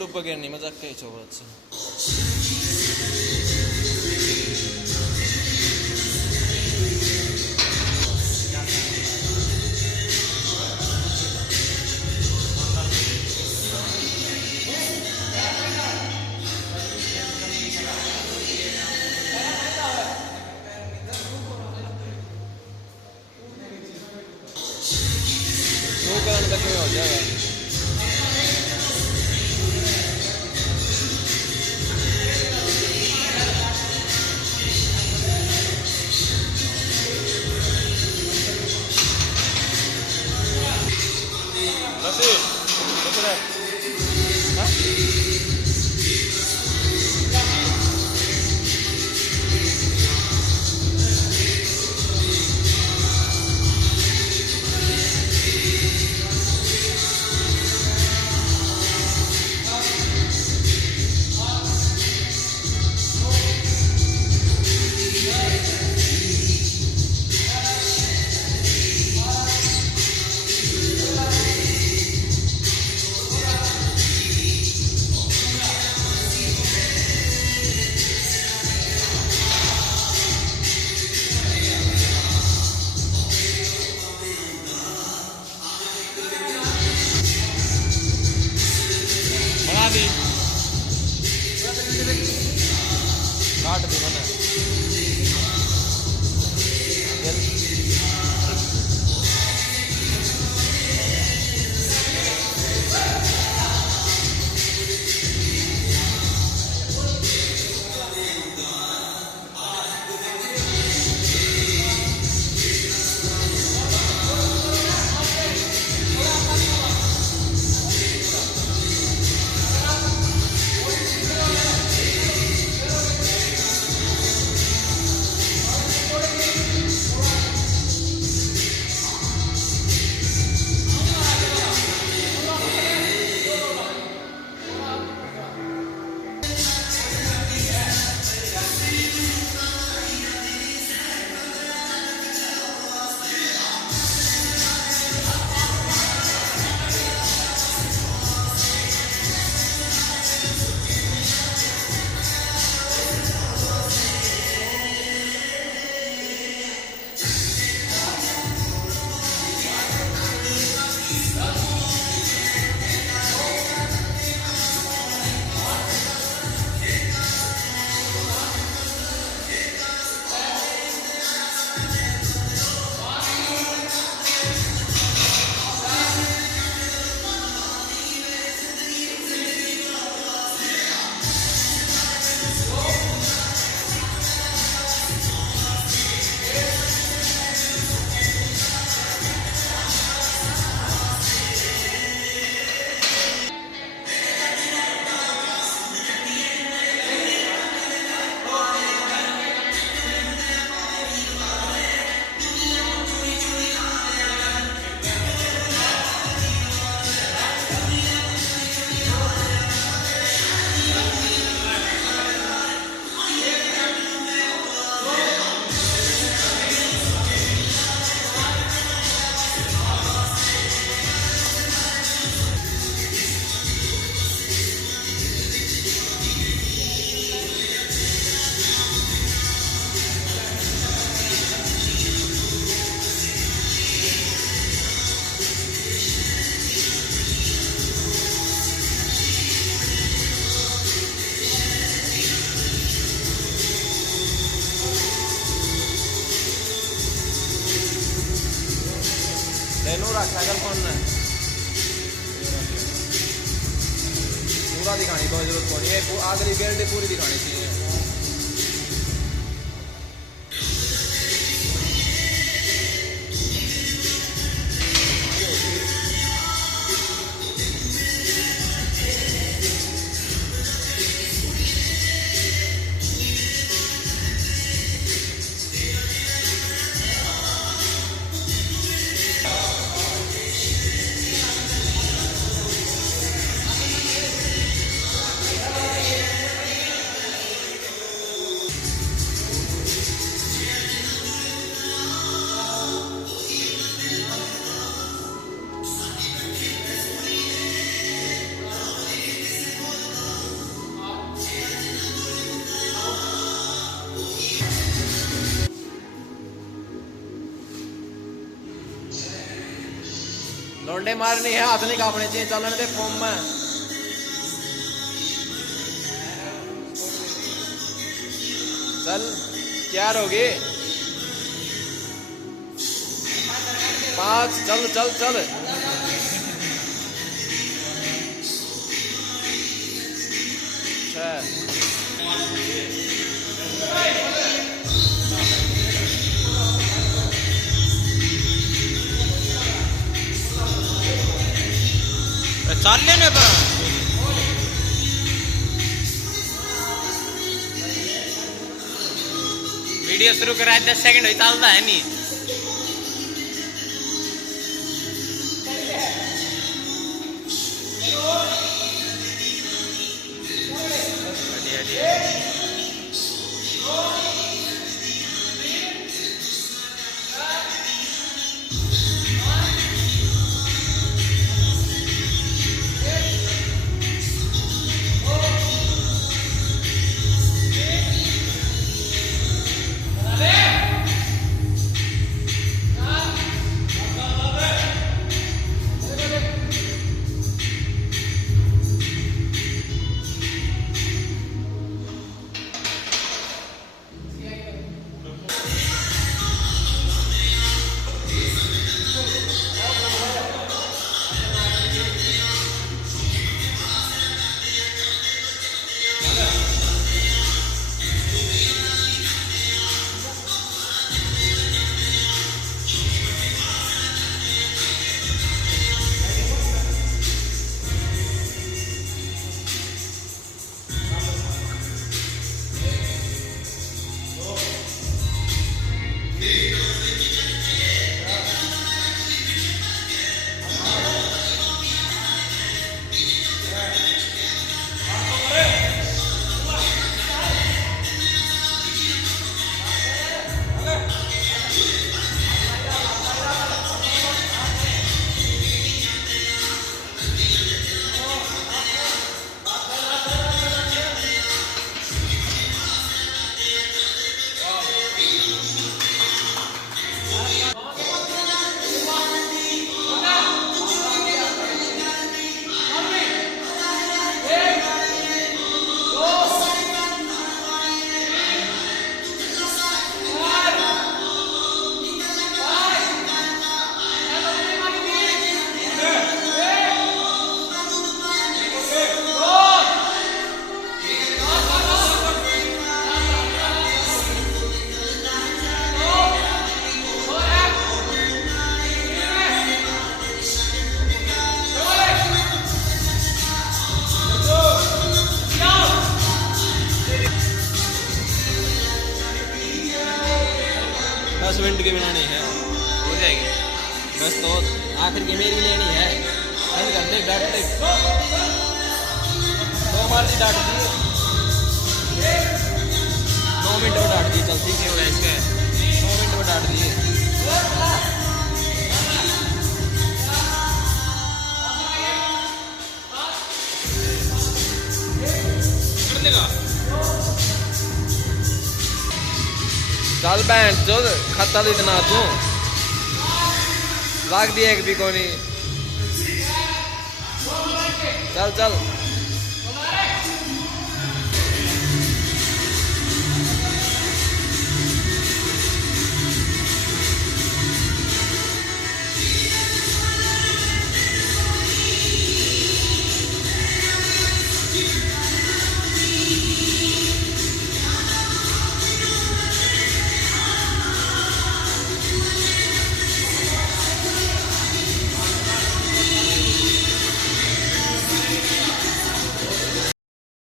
YouTube वगैरह नहीं मजाक के सोबत से वो करने तक में हो जाएगा काट दी मैंने नूरा साइकिल कौन है पूरा दिखाने की जरूरत पड़ी है आगरी बेल्ट पूरी दिखानी चाहिए मुंडे मारनी है, हाथ नहीं कांपने चाहिए, चलन दे फॉर्म में। चल तैयार होगी 5, चल चल चल। चल लेने पर वीडियो शुरू करा 10 सेकंड होता है नहीं। मिनट की बनानी है, हो जाएगी बस। तो आखिर की मेरी लेनी है, बंद कर दे डाट दे, 2 मार दी डाट दी, 9 मिनट में डाट दी। चल ठीक है, इसका 9 मिनट में डाट दिए। कर देगा। चल बैंड जो खाता तो इतना तू लाग दिया एक भी को नहीं। चल चल